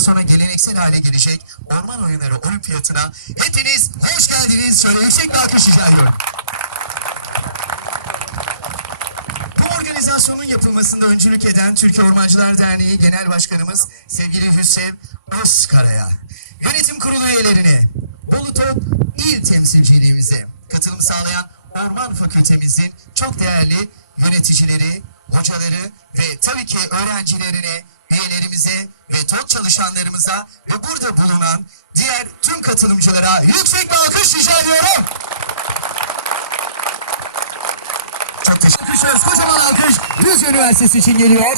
sonra geleneksel hale gelecek Orman Oyunları Olimpiyatına hepiniz hoş geldiniz. Şöyle yüksek bir alkış rica ediyorum. Bu organizasyonun yapılmasında öncülük eden Türkiye Ormancılar Derneği Genel Başkanımız sevgili Hüseyin Özkara'ya, yönetim kurulu üyelerine, Bolu Top İl Temsilciliğimize, katılım sağlayan Orman Fakültemizin çok değerli yöneticileri, hocaları ve tabii ki öğrencilerine, üyelerimize ve TOT çalışanlarımıza ve burada bulunan diğer tüm katılımcılara yüksek bir alkış rica ediyorum. Çok teşekkür ederiz. Kocaman alkış Düzce Üniversitesi için geliyor.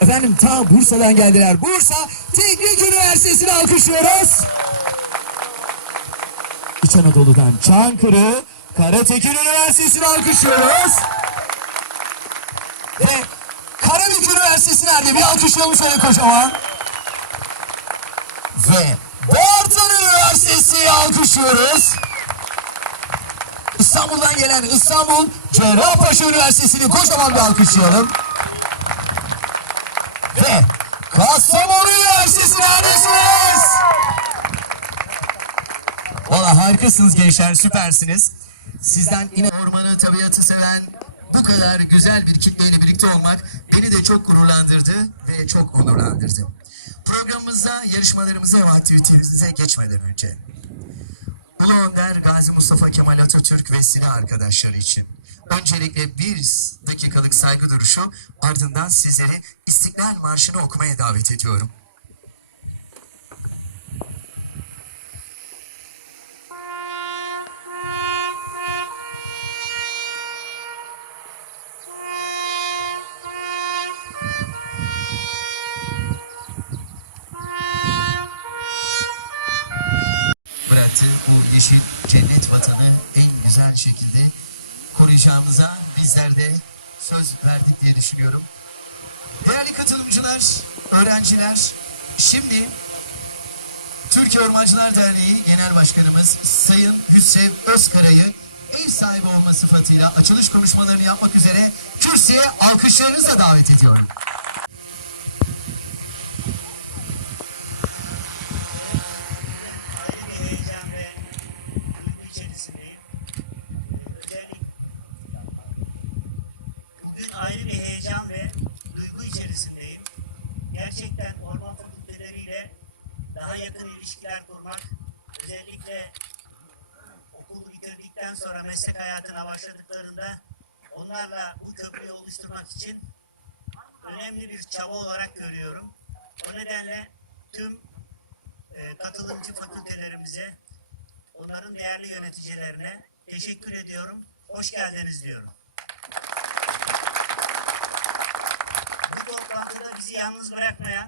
Efendim ta Bursa'dan geldiler. Bursa Teknik Üniversitesi'ni alkışlıyoruz. İç Anadolu'dan Çankırı Karatekin Üniversitesi'ni alkışlıyoruz. Ve Karabük Üniversitesi nerede? Bir alkışlayalım şöyle kocaman. Ve Bartın Üniversitesi'yi alkışlıyoruz. İstanbul'dan gelen İstanbul Cerrahpaşa Üniversitesi'ni kocaman bir alkışlayalım. Ve Kastamonu Üniversitesi neredesiniz? Valla harikasınız gençler, süpersiniz. Sizden yine ormanı, tabiatı seven bu kadar güzel bir kitleyle birlikte olmak beni de çok gururlandırdı ve çok onurlandırdı. Programımızda yarışmalarımıza ve aktivitelerimize geçmeden önce Ulu Önder Gazi Mustafa Kemal Atatürk ve silah arkadaşları için öncelikle bir dakikalık saygı duruşu, ardından sizleri İstiklal Marşı'nı okumaya davet ediyorum. Bıraktığı bu yeşil cennet vatanı en güzel şekilde koruyacağımıza bizler de söz verdik diye düşünüyorum. Değerli katılımcılar, öğrenciler, şimdi Türkiye Ormancılar Derneği Genel Başkanımız Sayın Hüseyin Özkara'yı ev sahibi olma sıfatıyla açılış konuşmalarını yapmak üzere kürsüye alkışlarınızla davet ediyorum. Ayrı bir heyecan ve duygu içerisindeyim. Gerçekten orman fakülteleriyle daha yakın ilişkiler kurmak, özellikle okulu bitirdikten sonra meslek hayatına başladıklarında onlarla bu köprüyü oluşturmak için önemli bir çaba olarak görüyorum. O nedenle tüm katılımcı fakültelerimize, onların değerli yöneticilerine teşekkür ediyorum. Hoş geldiniz diyorum. Bu toplantıda bizi yalnız bırakmayan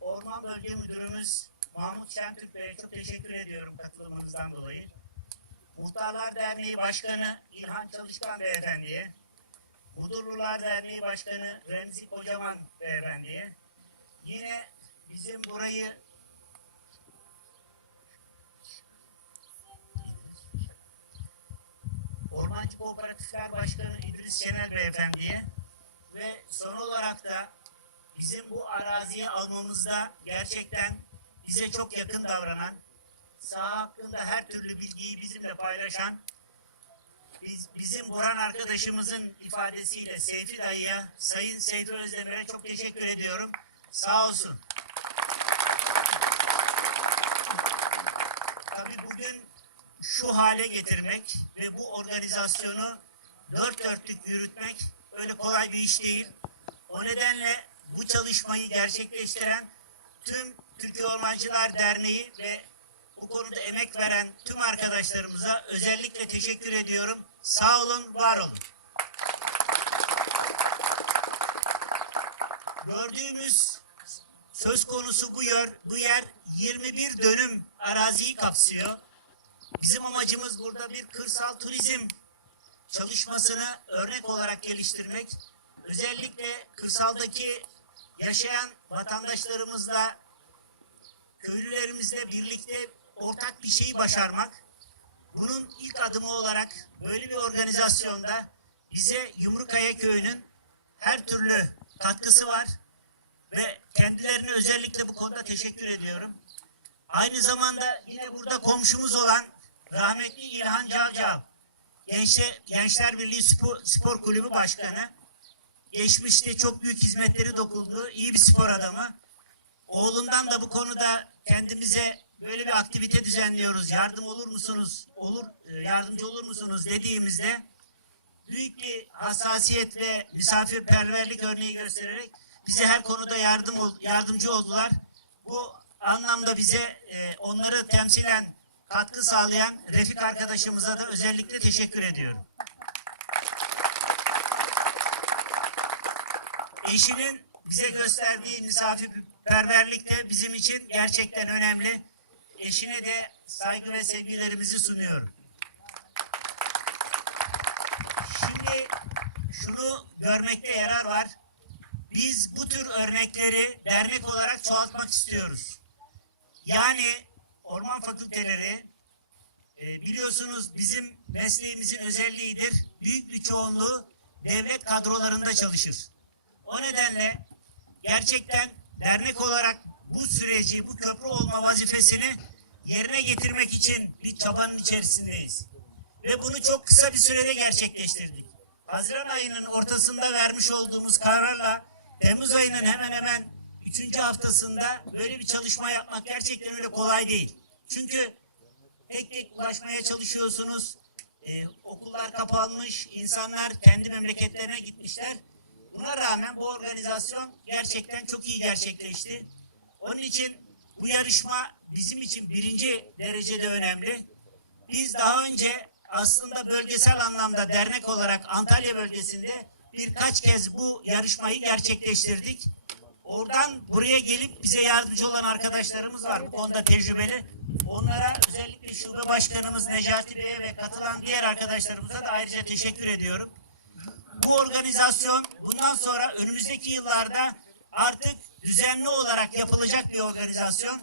Orman Bölge Müdürümüz Mahmut Şentürk Bey'e çok teşekkür ediyorum katılımınızdan dolayı. Muhtarlar Derneği Başkanı İlhan Çalışkan Beyefendi'ye, Mudurlular Derneği Başkanı Remzi Kocaman Beyefendi'ye, yine bizim burayı Ormancı Kooperatifler Başkanı İdris Şener Beyefendi'ye ve son olarak da bizim bu araziye almamızda gerçekten bize çok yakın davranan, saha hakkında her türlü bilgiyi bizimle paylaşan, bizim Burhan arkadaşımızın ifadesiyle Seyfi Dayı'ya, Sayın Seyfi Özdemir'e çok teşekkür ediyorum. Sağ olsun. Tabii bugün şu hale getirmek ve bu organizasyonu dört dörtlük yürütmek öyle kolay bir iş değil. O nedenle bu çalışmayı gerçekleştiren tüm Türkiye Ormancılar Derneği ve bu konuda emek veren tüm arkadaşlarımıza özellikle teşekkür ediyorum. Sağ olun, var olun. Gördüğümüz söz konusu bu yer 21 dönüm araziyi kapsıyor. Bizim amacımız burada bir kırsal turizm çalışmasını örnek olarak geliştirmek. Özellikle kırsaldaki yaşayan vatandaşlarımızla, köylülerimizle birlikte ortak bir şeyi başarmak. Bunun ilk adımı olarak böyle bir organizasyonda bize Yumrukaya Köyü'nün her türlü katkısı var. ve kendilerine özellikle bu konuda teşekkür ediyorum. Aynı zamanda yine burada komşumuz olan rahmetli İlhan Cavcav, Gençler Birliği Spor Kulübü Başkanı. Geçmişte çok büyük hizmetleri dokundu, iyi bir spor adamı. Oğlundan da bu konuda kendimize böyle bir aktivite düzenliyoruz, yardımcı olur musunuz dediğimizde büyük bir hassasiyet ve misafirperverlik örneği göstererek bize her konuda yardımcı oldular. Bu anlamda bize onları temsilen katkı sağlayan Refik arkadaşımıza da özellikle teşekkür ediyorum. Eşinin bize gösterdiği misafirperverlik de bizim için gerçekten önemli. Eşine de saygı ve sevgilerimizi sunuyorum. Şimdi şunu görmekte yarar var. Biz bu tür örnekleri dernek olarak çoğaltmak istiyoruz. Yani orman fakülteleri biliyorsunuz bizim mesleğimizin özelliğidir. Büyük bir çoğunluğu devlet kadrolarında çalışır. O nedenle gerçekten dernek olarak bu süreci, bu köprü olma vazifesini yerine getirmek için bir çabanın içerisindeyiz. Ve bunu çok kısa bir sürede gerçekleştirdik. Haziran ayının ortasında vermiş olduğumuz kararla Temmuz ayının hemen hemen 3. haftasında böyle bir çalışma yapmak gerçekten öyle kolay değil. Çünkü tek tek ulaşmaya çalışıyorsunuz. Okullar kapanmış, insanlar kendi memleketlerine gitmişler. Buna rağmen bu organizasyon gerçekten çok iyi gerçekleşti. Onun için bu yarışma bizim için birinci derecede önemli. Biz daha önce aslında bölgesel anlamda dernek olarak Antalya bölgesinde birkaç kez bu yarışmayı gerçekleştirdik. Oradan buraya gelip bize yardımcı olan arkadaşlarımız var. Bu konuda tecrübeli. Onlara özellikle şube başkanımız Necati Bey'e ve katılan diğer arkadaşlarımıza da ayrıca teşekkür ediyorum. Bu organizasyon bundan sonra önümüzdeki yıllarda artık düzenli olarak yapılacak bir organizasyon.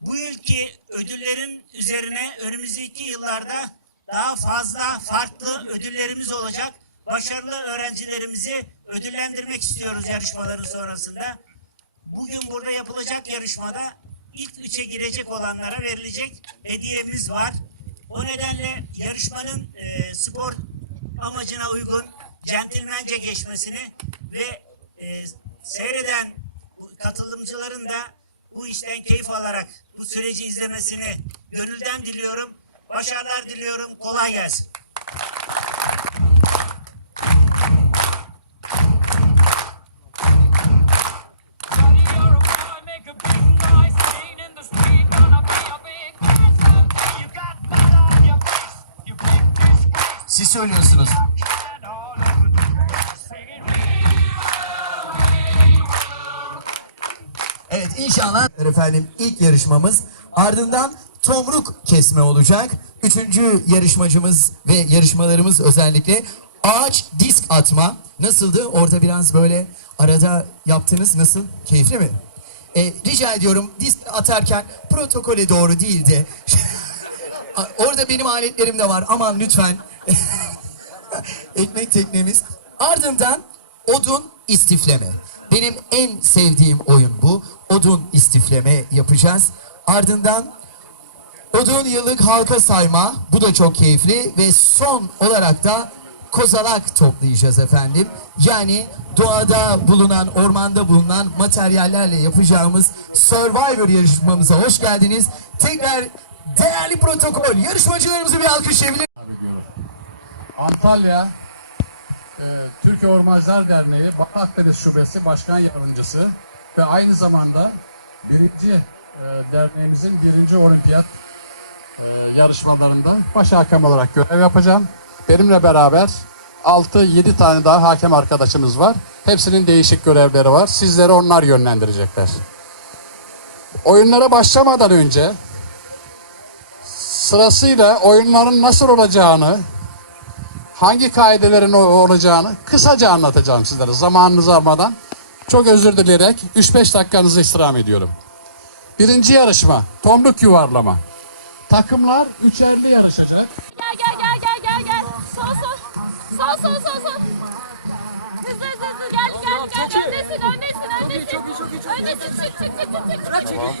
Bu yılki ödüllerin üzerine önümüzdeki yıllarda daha fazla farklı ödüllerimiz olacak. Başarılı öğrencilerimizi ödüllendirmek istiyoruz yarışmaların sonrasında. Bugün burada yapılacak yarışmada ilk 3'e girecek olanlara verilecek hediyemiz var. O nedenle yarışmanın spor amacına uygun, centilmence geçmesini ve seyreden katılımcıların da bu işten keyif alarak bu süreci izlemesini gönülden diliyorum. Başarılar diliyorum. Kolay gelsin. Siz söylüyorsunuz. Evet, inşallah efendim ilk yarışmamız, ardından tomruk kesme olacak. 3. yarışmacımız ve yarışmalarımız özellikle ağaç disk atma. Nasıldı? Orada biraz böyle arada yaptınız. Nasıl? Keyifli mi? Rica ediyorum, disk atarken protokole doğru değil de orada benim aletlerim de var. Aman lütfen. Ekmek teknemiz. Ardından odun istifleme. Benim en sevdiğim oyun bu. Odun istifleme yapacağız. Ardından odun yıllık halka sayma. Bu da çok keyifli. Ve son olarak da kozalak toplayacağız efendim. Yani doğada bulunan, ormanda bulunan materyallerle yapacağımız Survivor yarışmamıza hoş geldiniz. Tekrar değerli protokol yarışmacılarımızı bir alkışlayabilir. Antalya Türkiye Ormancılar Derneği Batı Akdeniz Şubesi Başkan Yardımcısı ve aynı zamanda derneğimizin 1. olimpiyat yarışmalarında baş hakem olarak görev yapacağım. Benimle beraber 6-7 tane daha hakem arkadaşımız var. Hepsinin değişik görevleri var. Sizleri onlar yönlendirecekler. Oyunlara başlamadan önce sırasıyla oyunların nasıl olacağını, hangi kaidelerin olacağını kısaca anlatacağım sizlere zamanınızı almadan. Çok özür dileyerek 3-5 dakikanızı istirham ediyorum. 1. yarışma tomruk yuvarlama. Takımlar 3'erli yarışacak. Gel. Sol. Hızlı gel. Öndesin. Çok iyi. Tamam.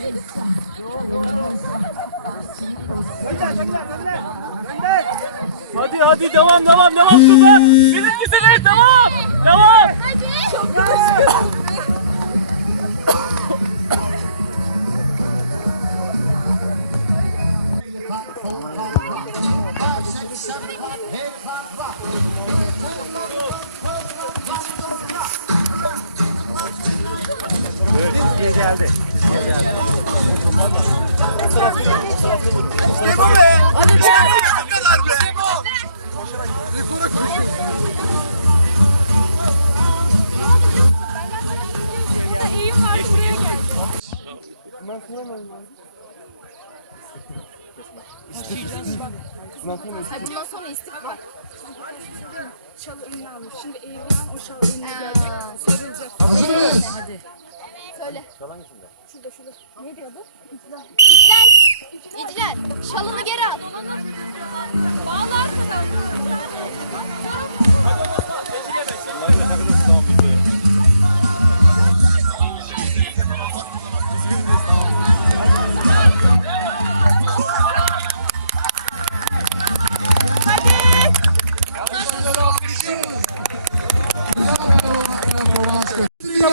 Hadi devam süper. Birincisiniz devam. Devam. Burada eğim vardı buraya geldi. Hayır, bundan sonra istikbal. Şalı önüne almış. Şimdi eğrilen o şalı önüne gelecek. Sarılacak. Hadi. Söyle. Şurada. Neydi adı? İclal. İclal. Şalını geri al. Bağlar mı?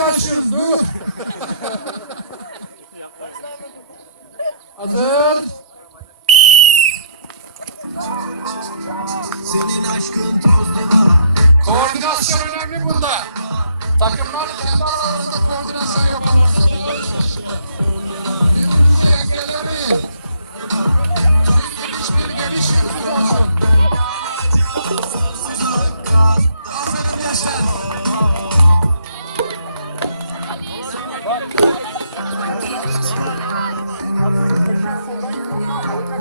Başlıyoruz. Dur. Hazır. Koordinasyon önemli bunda. Takımlar kendi aralarında koordinasyon yapamaz. Birbirinizi engellemeyin. Hiçbir geliş yürümüz olsun. Aferin gençler.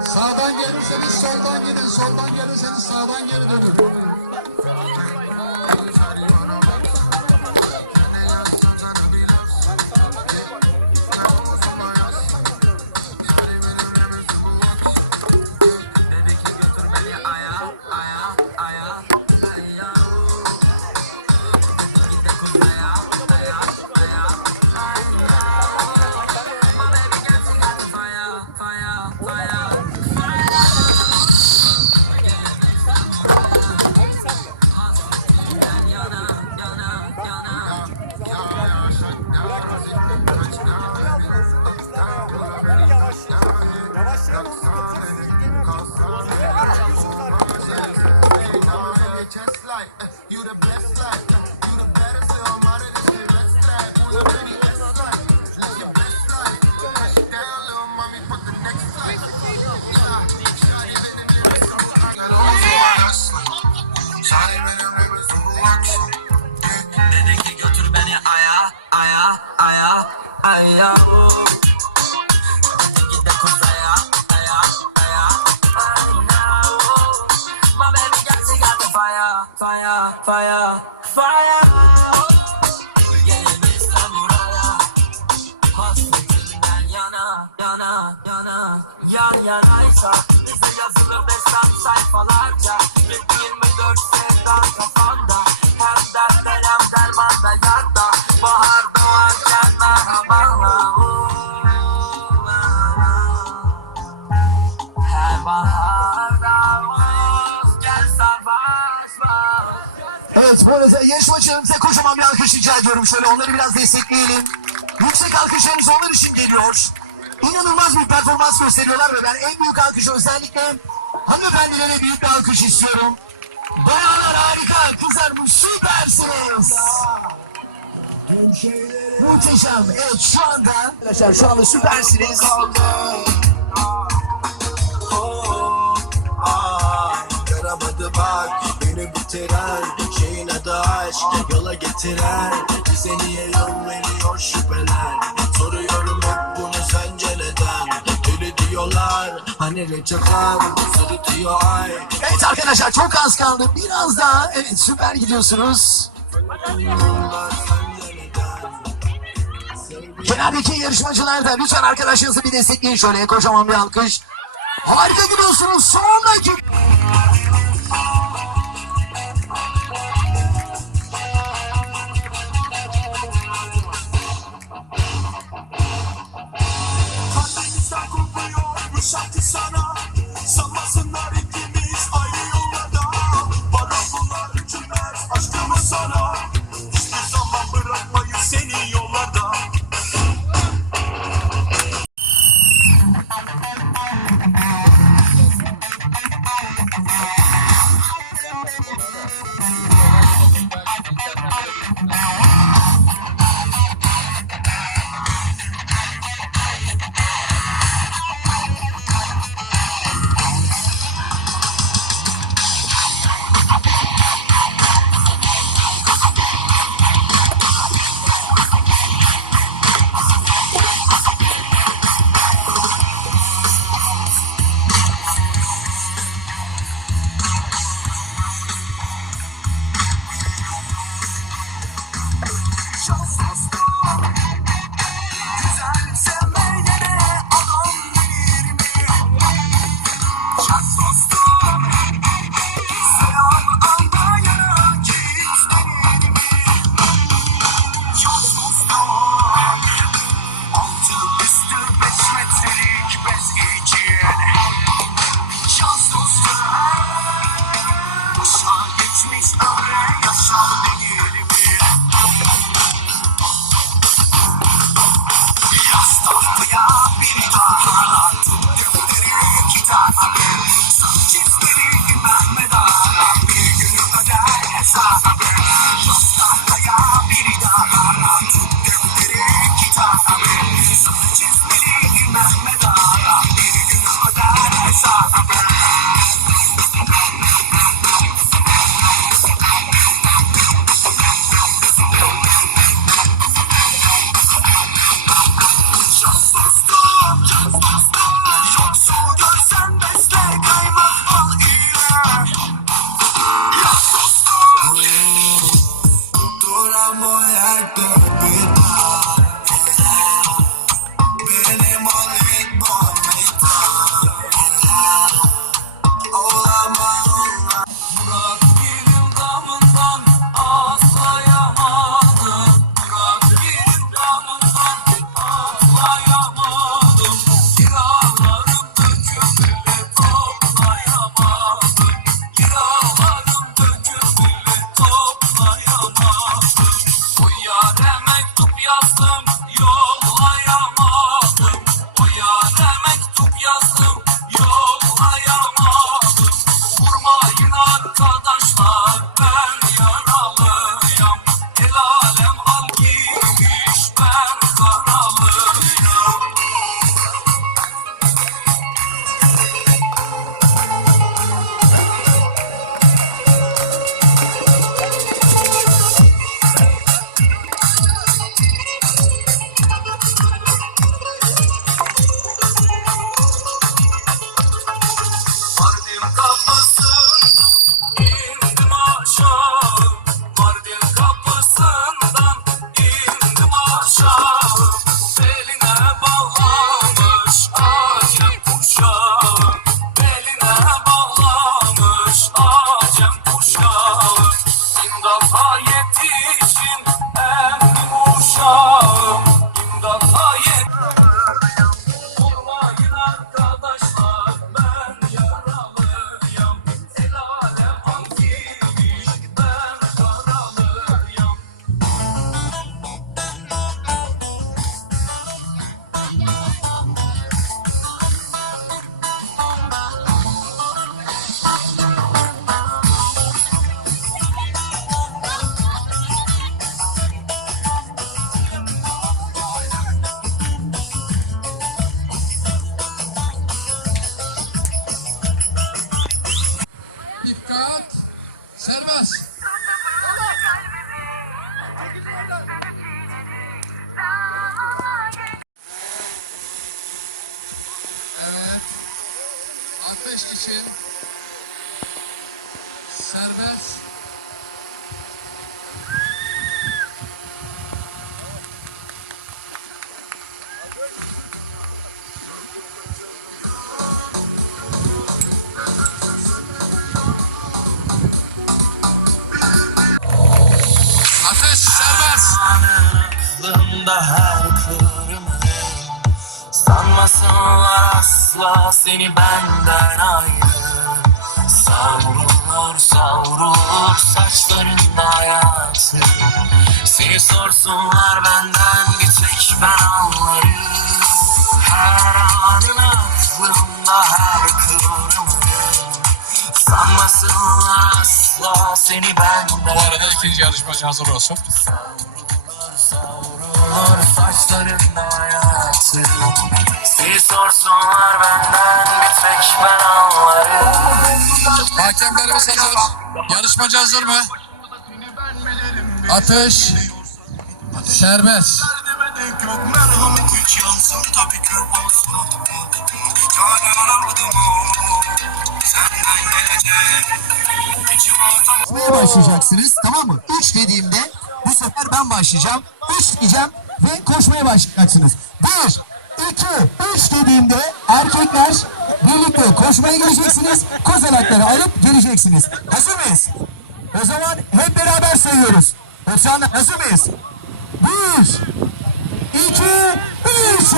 Sağdan gelirseniz soldan gidin, soldan gelirseniz sağdan geri dönün. Dedi ki götür beni aya. Dedi git de kuzaya, aya. My baby got the fire. Gelebilsem buraya, hasretinden yana. Yan yanaysa bize yazılır destan sayfalarca. 24 sevdan kafamda. Hem dertler hem dermanda yanda. Bahar doğarken merhabalar. Her baharda gel savaş var. Evet, bu arada yarışmacılarımıza kocaman bir alkış rica ediyorum. Şöyle onları biraz destekleyelim. Yüksek alkışlarımız onlar için geliyor. İnanılmaz bir performans gösteriyorlar ve ben en büyük alkışı özellikle hanımefendilere büyük bir alkış istiyorum. Bayanlar harika, kızlar süpersiniz. Muhteşem. Evet, şu anda arkadaşlar şu anda süpersiniz. Yaramadı bak beni bitiren şeyin adı aşk yola getiren bize niye yol veriyor şüpheler soruyorum hep bunu sence neden öyle diyorlar hani reçakar sırıtıyor ay. Evet arkadaşlar çok az kaldı. Biraz daha evet süper gidiyorsunuz. Kenardaki yarışmacılar da lütfen arkadaşlarınızı bir destekleyin şöyle kocaman bir alkış. Harika gidiyorsunuz. Son dakika. bu şarkı sana. Sanmasınlar ikimiz ayrı yollarda. Bana bunlar hükümez aşkımı sana. Hiçbir zaman bırakmayız seni yollarda. Serbest. Evet. Ateş için serbest. Ateş serbest. Aklımda her kırmızı sanma Sanmasınlar asla seni benden ayrı. Savrulur savrulur saçlarında hayatı. Seni sorsunlar benden bir tek ben anlarım. Her anın aklımda her kıvrımı. Sanmasınlar asla seni benden. Bu arada ikinci yarışmacı hazır olsun. Savrulur saçlarında hayatı. Seni sorsunlar benden bir tek ben anlarım. Hakemlerimiz hazır. Yarışmacı hazır mı? Atış. Serbest. Yok merhamet hiç yansın tabii ki olsun. Yani aramadım senden gelecek. İçim Koşmaya başlayacaksınız, tamam mı? 3 dediğimde bu sefer ben başlayacağım. 3 diyeceğim ve koşmaya başlayacaksınız. 1, 2, 3 dediğimde erkekler birlikte koşmaya geleceksiniz. Kozalakları alıp geleceksiniz. Hazır mıyız? O zaman hep beraber sayıyoruz. Hocam hazır mıyız? 1, 2, 3.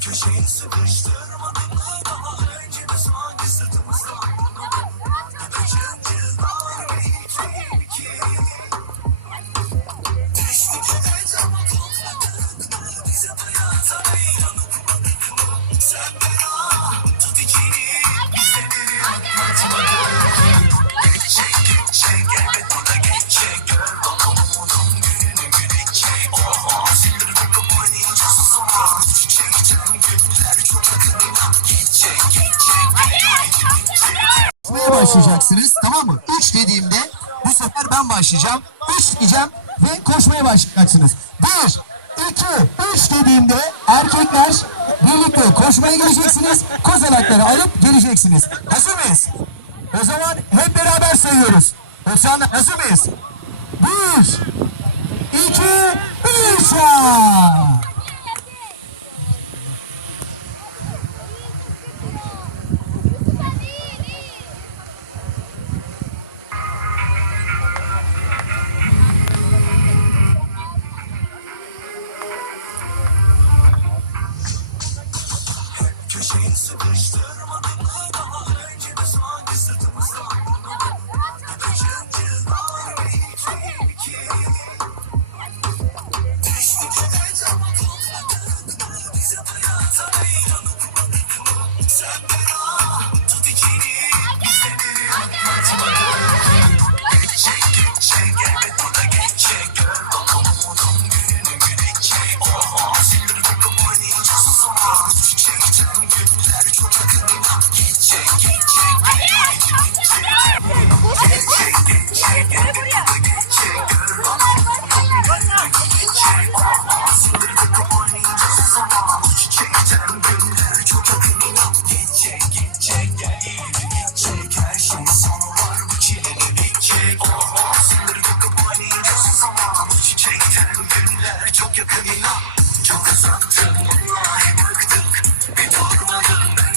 köşeyi sıkıştırmadım daha önce biz hangi sırtımızda kaçıncı var ve hiç değil ki. Düştük heyecanla kalkmadık bize hayata inanıp sen beraber tut içini bizleri atlatmadık. Geçecek elbet bu da geçecek gör bak umudun gününü gülecek. Oh sildirdik kapı oynayınca susama çiçekten günler çok yakınına geçecek Koşmaya başlayacaksınız, tamam mı? 3 dediğimde bu sefer ben başlayacağım. 3 diyeceğim ve koşmaya başlayacaksınız. 1, 2, 3 dediğimde erkekler birlikte koşmaya geleceksiniz. Kozalakları alıp geleceksiniz. Hazır mıyız? O zaman hep beraber sayıyoruz. Hocam hazır mıyız? 1, 2, 3. köşeyi sıkıştırmadım daha önce biz hangi sırtımızda kaçıncı var ve hiç değil ki. Düştük heyecanla kalkmadık bize hayata inanıp sen beraber tut içini bizleri atlatmadık. Geçecek elbet bu da geçecek gör bak umudun gününü gülecek. Oh sildirdik kapı oynayınca susama çiçekten günler çok yakınına geçecek her şeyin sonu var bu çileli bitecek. Sildirdik kapı oynayınca susamam çiçekten günler çok yakınına çok uzaktın vallahi bıktık bir durmadın ben.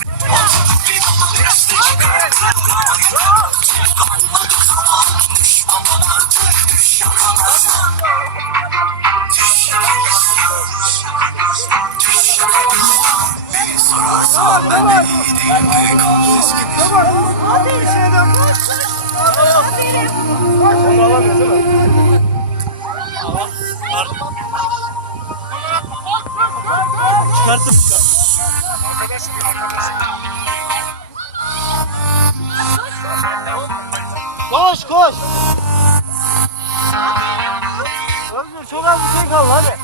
Beni sorarsan ben iyiydim pek eski. Çıkarttım. Koş koş. Özgür çok az bir şey kaldı hadi.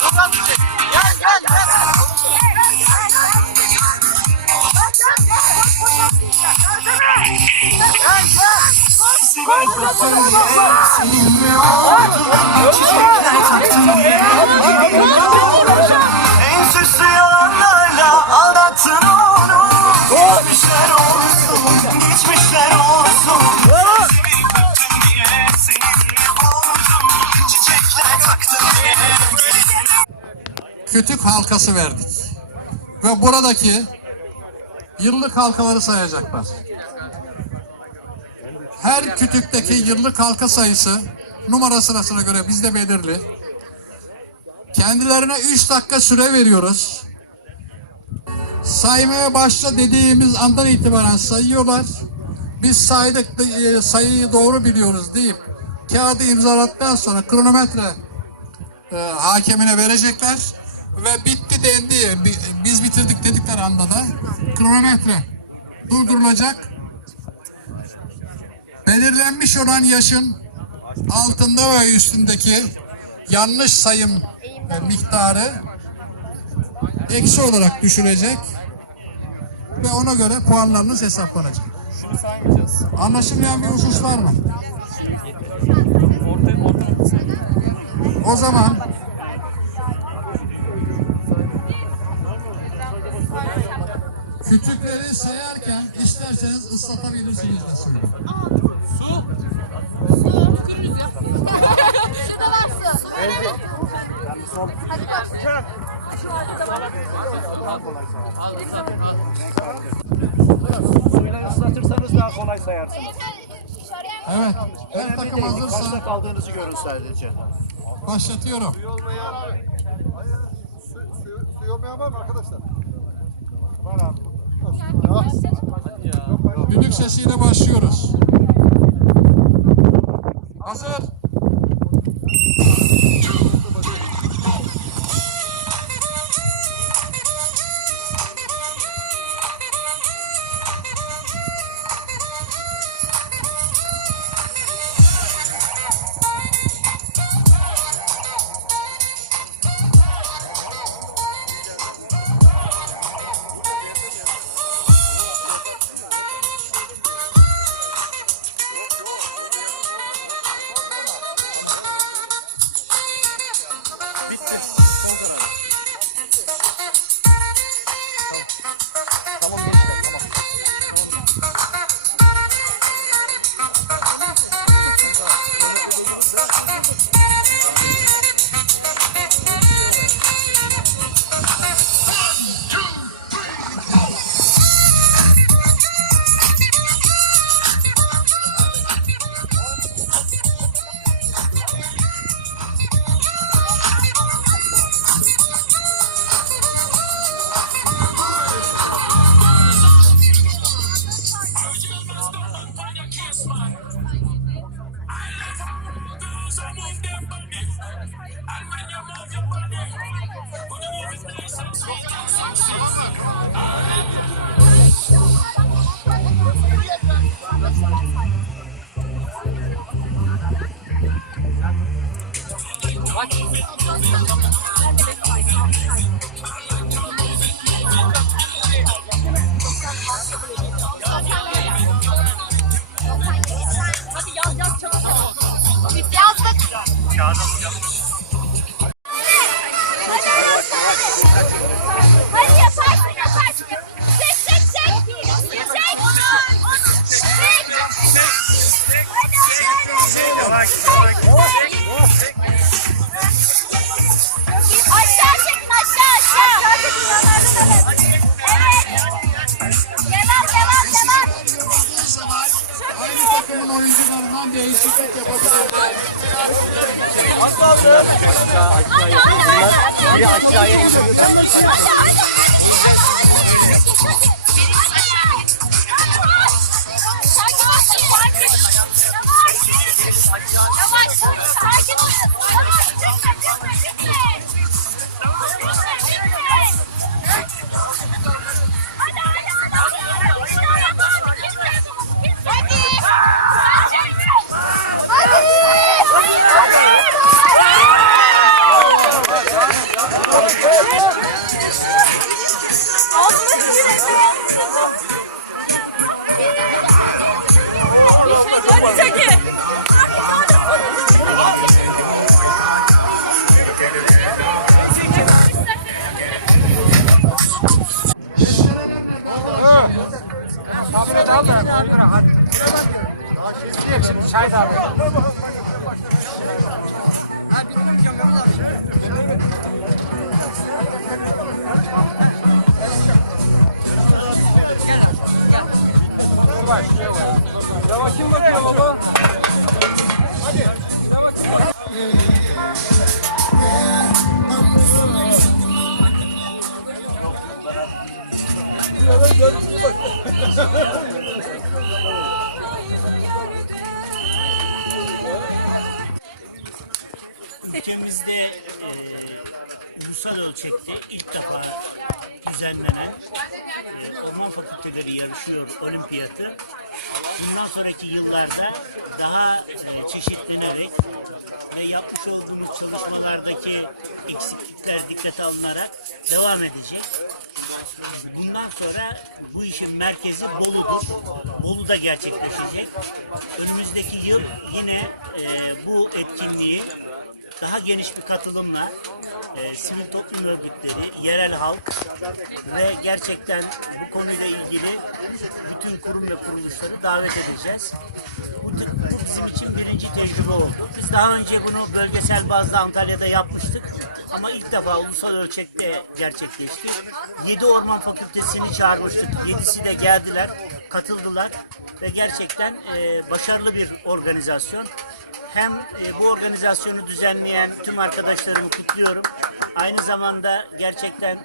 Çok az bir şey. Gel gel gel. En süslü yalanlarla aldattın onu. Geçmişler olsun kütük halkası verdik. Ve buradaki yıllık halkaları sayacaklar. Her kütükteki yıllık halka sayısı numara sırasına göre bizde belirli. Kendilerine 3 dakika süre veriyoruz. Saymaya başla dediğimiz andan itibaren sayıyorlar. Biz saydık, sayıyı doğru biliyoruz deyip kağıdı imzaladıktan sonra kronometre hakemine verecekler ve bitti dendi. Biz bitirdik dedikleri anda da kronometre durdurulacak. Belirlenmiş olan yaşın altında ve üstündeki yanlış sayım miktarı eksi olarak düşürecek ve ona göre puanlarınız hesaplanacak. Şunu saymayacağız. Anlaşılmayan bir husus var mı? Orta. O zaman kütükleri sayarken isterseniz ıslatabilirsiniz de suyu. Şurada var su. Hadi bak. Suyla ıslatırsanız daha kolay sayarsınız. Evet, her takım Kaçta hazırsa kaldığınızı görün sadece. başlatıyorum. Su olmayan var mı arkadaşlar? Var abi. Düdük sesiyle başlıyoruz. Hazır. Hadi yaparsın. Çek. Çek. Aşağı çekin aşağı. Evet. Devam. Olduğu zaman aynı takımın oyuncularından değişiklik yapabilirler. Biri aşağıya iniyor. Hadi çekin. Devam kim bakıyor baba? Ülkemizde ulusal ölçekte ilk defa düzenlenen orman fakülteleri yarışıyor olimpiyatı. Bundan sonraki yıllarda daha çeşitlenerek ve yapmış olduğumuz çalışmalardaki eksiklikler dikkate alınarak devam edecek. Bundan sonra bu işin merkezi Bolu'dur. Bolu'da gerçekleşecek. Önümüzdeki yıl yine bu etkinliği daha geniş bir katılımla sivil toplum örgütleri, yerel halk ve gerçekten bu konuyla ilgili bütün kurum ve kuruluşları davet edeceğiz. Bu bizim için birinci tecrübe oldu. Biz daha önce bunu bölgesel bazda Antalya'da yapmıştık ama ilk defa ulusal ölçekte gerçekleşti. 7 orman fakültesini çağırmıştık. 7'si de geldiler, katıldılar ve gerçekten başarılı bir organizasyon. Hem bu organizasyonu düzenleyen tüm arkadaşlarımı kutluyorum. Aynı zamanda gerçekten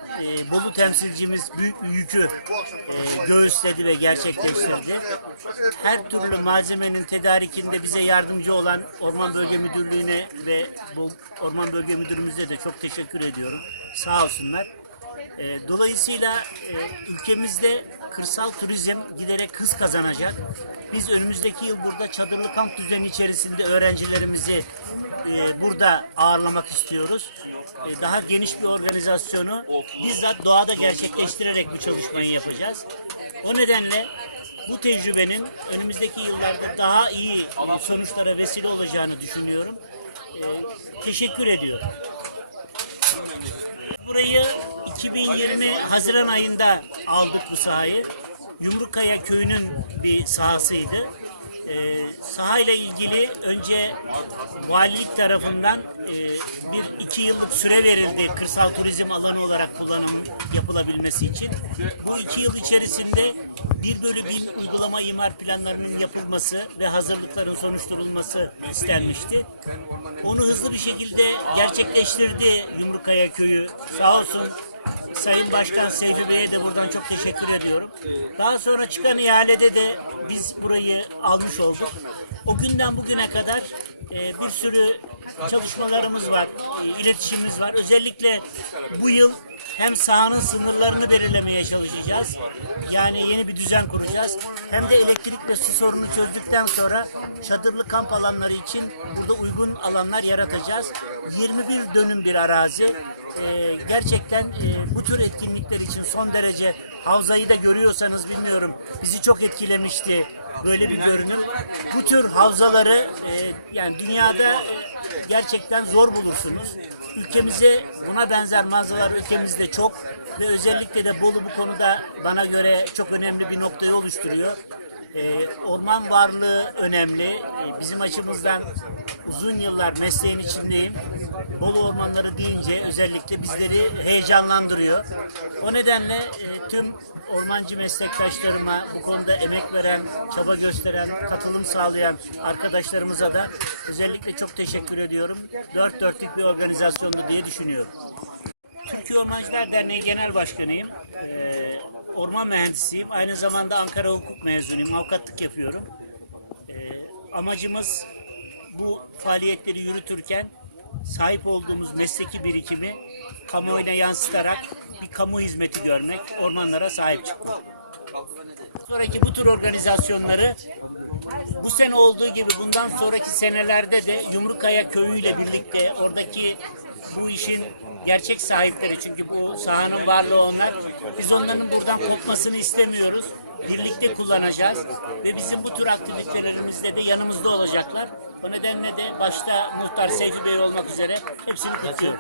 Bolu temsilcimiz büyük bir yükü göğüsledi ve gerçekleştirdi. Her türlü malzemenin tedarikinde bize yardımcı olan Orman Bölge Müdürlüğü'ne ve bu Orman Bölge Müdürümüze de çok teşekkür ediyorum. Sağ olsunlar. Dolayısıyla ülkemizde kırsal turizm giderek hız kazanacak. Biz önümüzdeki yıl burada çadırlı kamp düzeni içerisinde öğrencilerimizi burada ağırlamak istiyoruz. Daha geniş bir organizasyonu bizzat doğada gerçekleştirerek bu çalışmayı yapacağız. O nedenle bu tecrübenin önümüzdeki yıllarda daha iyi sonuçlara vesile olacağını düşünüyorum. Teşekkür ediyorum. Burayı 2020 Haziran ayında aldık bu sahayı. Yumrukkaya köyünün bir sahasıydı. Sahayla ilgili önce valilik tarafından 1-2 yıllık süre verildi kırsal turizm alanı olarak kullanım yapılabilmesi için. Bu 2 yıl içerisinde 1/1000 uygulama imar planlarının yapılması ve hazırlıkların sonuçlandırılması istenmişti. Onu hızlı bir şekilde gerçekleştirdi Yumrukkaya Köyü. Sağ olsun Sayın Başkan Seyfi Bey'e de buradan çok teşekkür ediyorum. Daha sonra çıkan ihalede de biz burayı almış olduk. O günden bugüne kadar bir sürü çalışmalarımız var, iletişimimiz var. Özellikle bu yıl hem sahanın sınırlarını belirlemeye çalışacağız. Yani yeni bir düzen kuracağız. Hem de elektrik ve su sorunu çözdükten sonra çadırlı kamp alanları için burada uygun alanlar yaratacağız. 21 dönüm bir arazi. Gerçekten bu tür etkinlikler için son derece havzayı da görüyorsanız bilmiyorum bizi çok etkilemişti böyle bir görünüm. Bu tür havzaları yani dünyada gerçekten zor bulursunuz. Ülkemize buna benzer manzaralar ülkemizde çok ve özellikle de Bolu bu konuda bana göre çok önemli bir noktayı oluşturuyor. Orman varlığı önemli. Bizim açımızdan uzun yıllar mesleğin içindeyim. Bolu ormanları deyince özellikle bizleri heyecanlandırıyor. O nedenle tüm ormancı meslektaşlarıma, bu konuda emek veren, çaba gösteren, katılım sağlayan arkadaşlarımıza da özellikle çok teşekkür ediyorum. Dört dörtlük bir organizasyondu diye düşünüyorum. Türkiye Ormancılar Derneği Genel Başkanıyım. Orman mühendisiyim. Aynı zamanda Ankara Hukuk mezunuyum. Avukatlık yapıyorum. Amacımız bu faaliyetleri yürütürken sahip olduğumuz mesleki birikimi kamuoyuna yansıtarak bir kamu hizmeti görmek, ormanlara sahip çıkmak. Sonraki bu tür organizasyonları bu sene olduğu gibi bundan sonraki senelerde de Yumrukkaya Köyü ile birlikte oradaki bu işin gerçek sahipleri, çünkü bu sahanın varlığı onlar. Biz onların buradan kopmasını istemiyoruz. Birlikte kullanacağız ve bizim bu tür aktivitelerimizde de yanımızda olacaklar. O nedenle de başta Muhtar Seyfi Bey olmak üzere hepsini kutluyorum.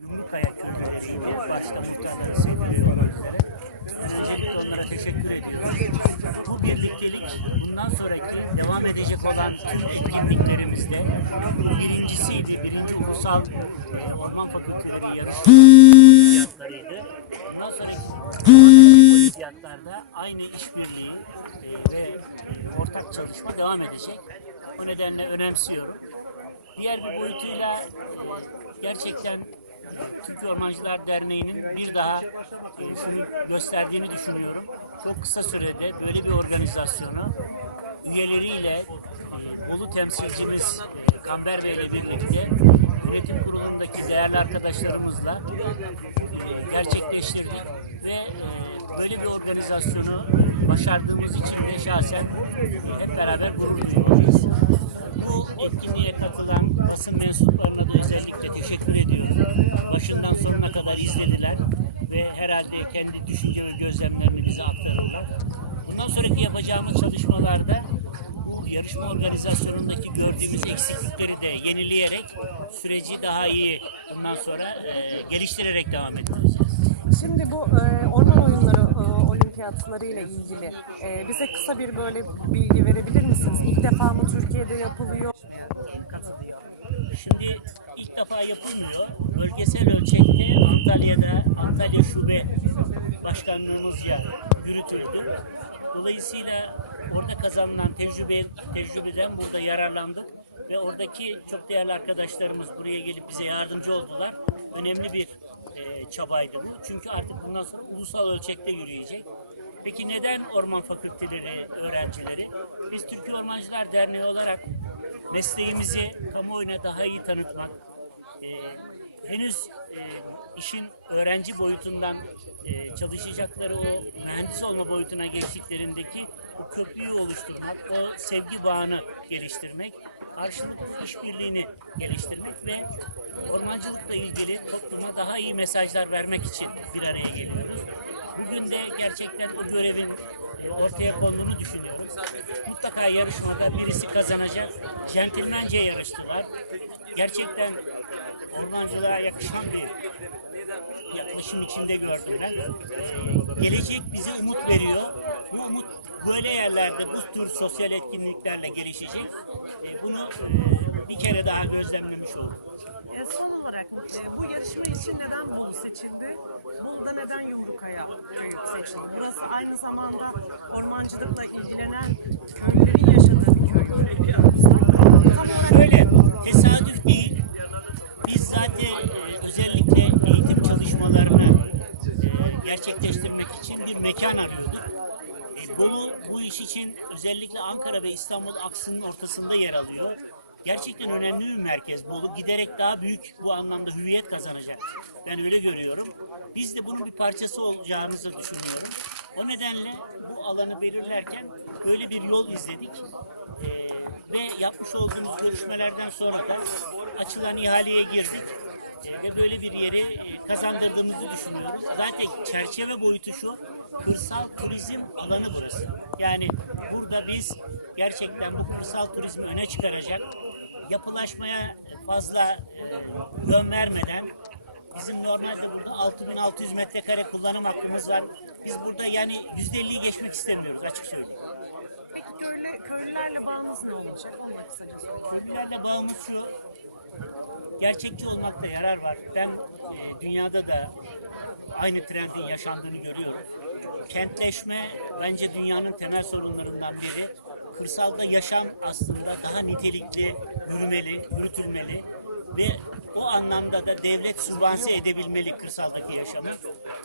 Yumrukkaya Köyü'yle başta Muhtar Seyfi Bey olmak üzere öncelikle onlara teşekkür ediyorum. Bu birliktelik bundan sonraki devam edecek olan tüm etkinliklerimizde birincisiydi. Birinci ulusal orman fakülteleri yarışlarıydı. Bundan sonraki mevzuatlarda aynı işbirliği ve ortak çalışma devam edecek. O nedenle önemsiyorum. Diğer bir boyutuyla gerçekten Türkiye Ormancılar Derneği'nin bir daha şunu gösterdiğini düşünüyorum. Çok kısa sürede böyle bir organizasyonu üyeleriyle Bolu temsilcimiz Kamber Bey ile birlikte yönetim kurulundaki değerli arkadaşlarımızla gerçekleştirdik ve böyle bir organizasyonu başardığımız için de şahsen hep beraber gurur duyuyoruz. Bu etkinliğe katılan basın mensuplarına da özellikle teşekkür ediyorum. Başından sonuna kadar izlediler ve herhalde kendi düşünce ve gözlemlerini bize aktarırlar. Bundan sonraki yapacağımız çalışmalarda bu yarışma organizasyonundaki gördüğümüz eksiklikleri de yenileyerek süreci daha iyi bundan sonra geliştirerek devam edeceğiz. Şimdi bu orman oyunları olimpiyatları ile ilgili bize kısa bir böyle bilgi verebilir misiniz? İlk defa mı Türkiye'de yapılıyor? Şimdi ilk defa yapılmıyor. Bölgesel ölçekte Antalya Şube Başkanlığımızca yürütüldü. Dolayısıyla orada kazanılan tecrübeden burada yararlandık ve oradaki çok değerli arkadaşlarımız buraya gelip bize yardımcı oldular. Önemli bir çabaydı bu. Çünkü artık bundan sonra ulusal ölçekte yürüyecek. Peki neden orman fakülteleri öğrencileri? Biz Türkiye Ormancılar Derneği olarak mesleğimizi kamuoyuna daha iyi tanıtmak, henüz işin öğrenci boyutundan çalışacakları o mühendis olma boyutuna geçtiklerindeki o köprüyü oluşturmak, o sevgi bağını geliştirmek, karşılıklı işbirliğini geliştirmek ve ormancılıkla ilgili topluma daha iyi mesajlar vermek için bir araya geliyoruz. Bugün de gerçekten bu görevin ortaya konduğunu düşünüyorum. Mutlaka yarışmada birisi kazanacak. Centilmence yarıştılar. Gerçekten ormancılığa yakışan bir yaklaşım içinde gördüm ben. Gelecek bize umut veriyor. Bu umut böyle yerlerde bu tür sosyal etkinliklerle gelişecek. Bunu bir kere daha gözlemlemiş olduk. Son olarak bu yarışma için neden Bolu seçildi? Bolu'da neden Yumrukaya köyü seçildi? Burası aynı zamanda ormancılıkla ilgilenen köylülerin yaşadığı bir köy. Şöyle, tesadüf değil. Biz zaten özellikle eğitim çalışmalarını gerçekleştirmek için bir mekan arıyorduk. Bolu bu iş için özellikle Ankara ve İstanbul aksının ortasında yer alıyor. Gerçekten önemli bir merkez Bolu. Giderek daha büyük bu anlamda hüviyet kazanacak. Ben öyle görüyorum. Biz de bunun bir parçası olacağımızı düşünüyorum. O nedenle bu alanı belirlerken böyle bir yol izledik. Ve yapmış olduğumuz görüşmelerden sonra da açılan ihaleye girdik. Ve böyle bir yeri kazandırdığımızı düşünüyoruz. Zaten çerçeve boyutu şu, kırsal turizm alanı burası. Yani burada biz gerçekten bu kırsal turizmi öne çıkaracak, yapılaşmaya fazla yön vermeden, bizim normalde burada 6600 metrekare kullanım hakkımız var. Biz burada yani %50'yi geçmek istemiyoruz, açık söyleyeyim. Peki köylülerle bağımız ne olacak? Onu da kısaca sorayım. Köylülerle bağımız şu, gerçekçi olmakta yarar var. Ben dünyada da aynı trendin yaşandığını görüyorum. Kentleşme bence dünyanın temel sorunlarından biri. Kırsalda yaşam aslında daha nitelikli, yürütülmeli ve o anlamda da devlet sübvanse edebilmeli kırsaldaki yaşamı.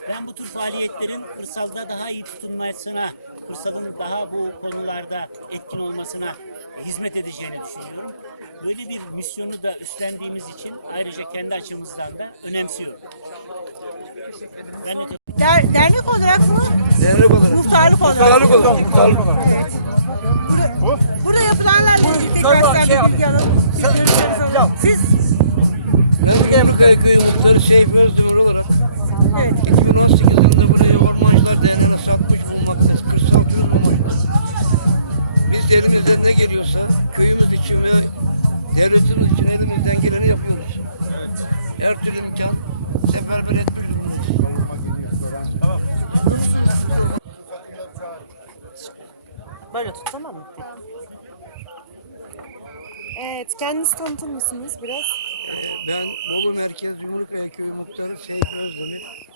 Ben bu tür faaliyetlerin kırsalda daha iyi tutunmasına, kırsalın daha bu konularda etkin olmasına hizmet edeceğini düşünüyorum. Böyle bir misyonu da üstlendiğimiz için ayrıca kendi açımızdan da önemsiyorum. Ben de Dernek olarak mı? Dernek olarak. Muhtarlık olarak. Muhtarlık olarak. Evet. Burada yapılanlarla ilgili tekrar bilgi alalım. Siz? Yumrukaya köyü muhtarı Seyfi Özdemir olarak Evet. 2018 yılında buraya Ormancılar Derneği'ne satmış bulunmaktayız. Kırsal turizm amacıyla. Biz elimizden ne geliyorsa köyümüz için ve devletimiz için elimizden geleni yapıyoruz. Her türlü imkan seferber etmiyoruz. Böyle tut, tamam mı? Evet, kendinizi tanıtır mısınız biraz? Ben Bolu Merkez Yumrukaya Köyü Muhtarı Seyfi Özdemir.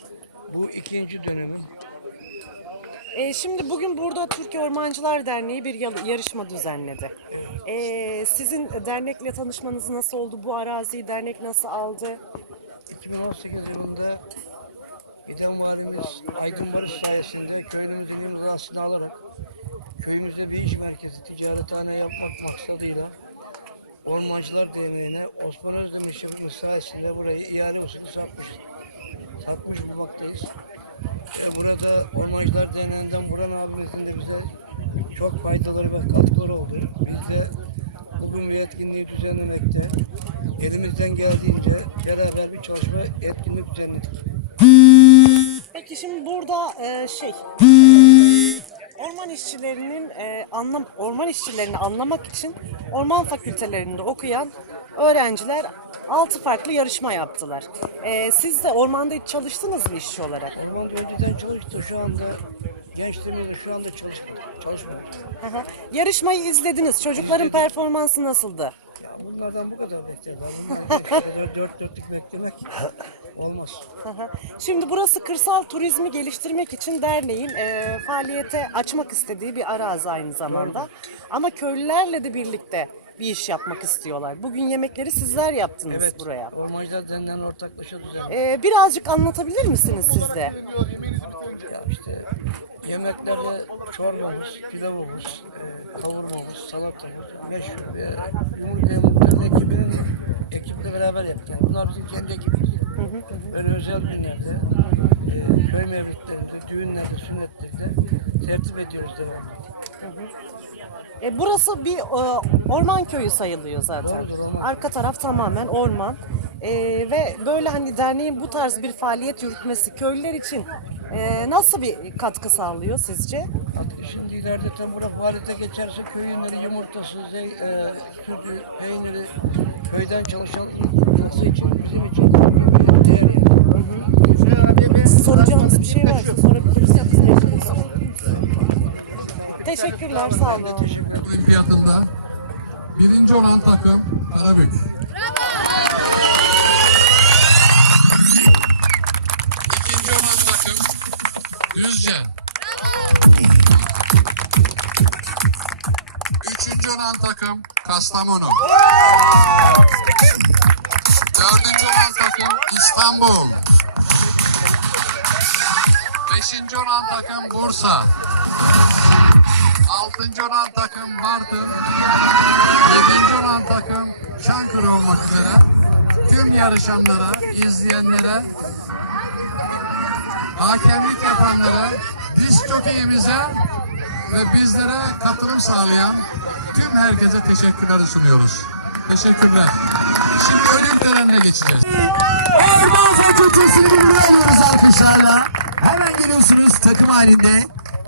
Bu ikinci dönemim. Şimdi bugün burada Türkiye Ormancılar Derneği bir yarışma düzenledi. Sizin dernekle tanışmanız nasıl oldu? Bu araziyi dernek nasıl aldı? 2018 yılında İdem Valimiz Aydın Barış sayesinde köyümüzün imzasını alarak köyümüzde bir iş merkezi, ticarethane yapmak maksadıyla Ormancılar Derneği'ne Osman Özdemir Şefimiz sayesinde burayı ihale usulü satmış bulmaktayız. Burada Ormancılar Derneği'nden Burhan abimizin de bize çok faydaları ve katkıları oldu. Biz de bugün bir etkinliği düzenlemekte, elimizden geldiğince beraber bir çalışma etkinlik düzenledik. Peki şimdi burada orman işçilerini anlamak için orman fakültelerinde okuyan öğrenciler 6 farklı yarışma yaptılar. Siz de ormanda hiç çalıştınız mı işçi olarak? Ormanda önceden çalıştı, şu anda gençliğimizde şu anda çalışmıyoruz. Yarışmayı izlediniz. Çocukların performansı nasıldı? Bunlardan bu kadar beklerler. Dört dörtlük beklemek olmaz. Şimdi burası kırsal turizmi geliştirmek için derneğin faaliyete açmak istediği bir arazi aynı zamanda. Ama köylülerle de birlikte bir iş yapmak istiyorlar. Bugün yemekleri sizler yaptınız buraya. Ormancılar denilen ortaklaşa düzenli. Birazcık anlatabilir misiniz siz de? Ya işte yemeklerde çorbamız, pilavımız, kavurmamız, salatamız, meşhur yumurta yemeklerin ekiple beraber yaptık. Yani bunlar bizim kendi ekibimiz. Böyle özel günlerde, köy mevlütlerinde, düğünlerde, sünnetlerde tertip ediyoruz devamlı. Burası bir orman köyü sayılıyor zaten. Doğrudur, orman. Arka taraf tamamen orman. Ve böyle hani derneğin bu tarz bir faaliyet yürütmesi köylüler için nasıl bir katkı sağlıyor sizce? Şimdi ileride tam burada faaliyete geçerse köy ürünleri, yumurtası, sütü, peyniri köyden çalışan nasıl için bizim için değerli. Soracağımız bir şey varsa sorabilirsiniz. Teşekkürler, sağ olun. Olimpiyatında birinci olan takım Karabük. İkinci olan takım Düzce. Üçüncü olan takım Kastamonu. Dördüncü olan takım İstanbul. Beşinci olan takım Bursa. Altıncı olan takım Bartın. Yedinci olan takım Çankırı olmak üzere tüm yarışanlara, izleyenlere, hakemlik yapanlara, disk jokeyimize ve bizlere katılım sağlayan tüm herkese teşekkürler sunuyoruz. Teşekkürler. Şimdi ödül törenine geçeceğiz. Orman fakültesini alıyoruz alkışlarla. Hemen geliyorsunuz takım halinde.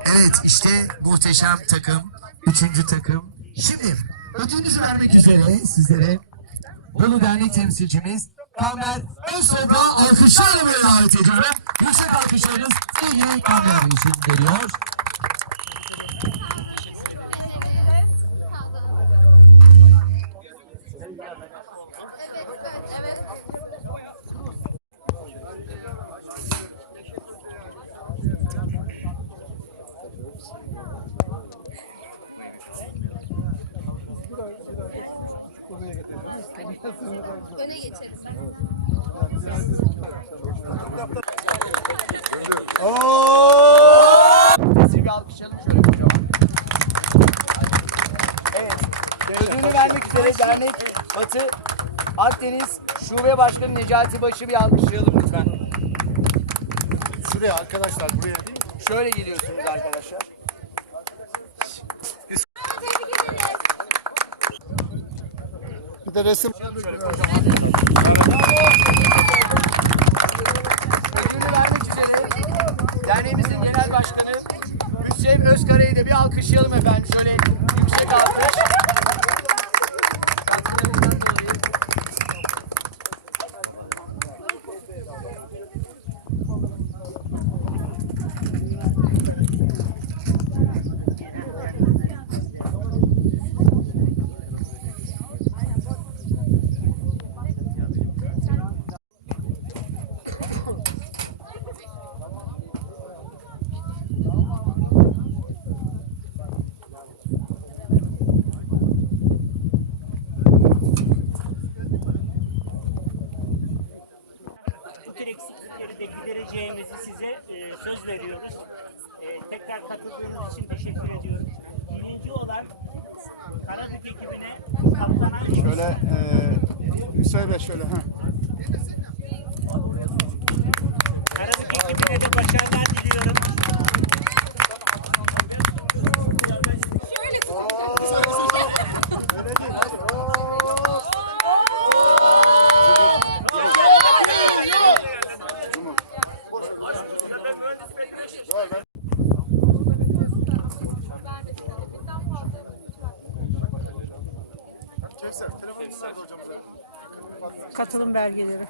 Evet işte muhteşem takım. Üçüncü takım. Şimdi ödülünüzü vermek üzere sizlere Bolu Dernek temsilcimiz Kamber Öztoprak'ı alkışlarla buraya davet ediyorum. Yüksek alkışlarınız sevgili Kamber için geliyor. Öne geçelim. Sizi bir alkışlayalım şöyle kocaman. Evet. Ödülünü vermek üzere dernek Batı Akdeniz Şube Başkanı Necati Baş'ı bir alkışlayalım lütfen. Şuraya arkadaşlar, buraya değil mi? Şöyle geliyorsunuz arkadaşlar. Bir de resim. Ödülünü vermek üzere derneğimizin genel başkanı Hüseyin Özkara'yı da bir alkışlayalım efendim. Şöyle yüksek alkış. tekrar katıldığınız için teşekkür ediyorum. Birinci olan Karabük ekibine kaplanan Şöyle Hüseyin Bey şöyle. Karabük ekibine de başarılar diliyorum. Öyle değil hadi. Kevser, telefonun nerede hocam? Katılım belgeleri.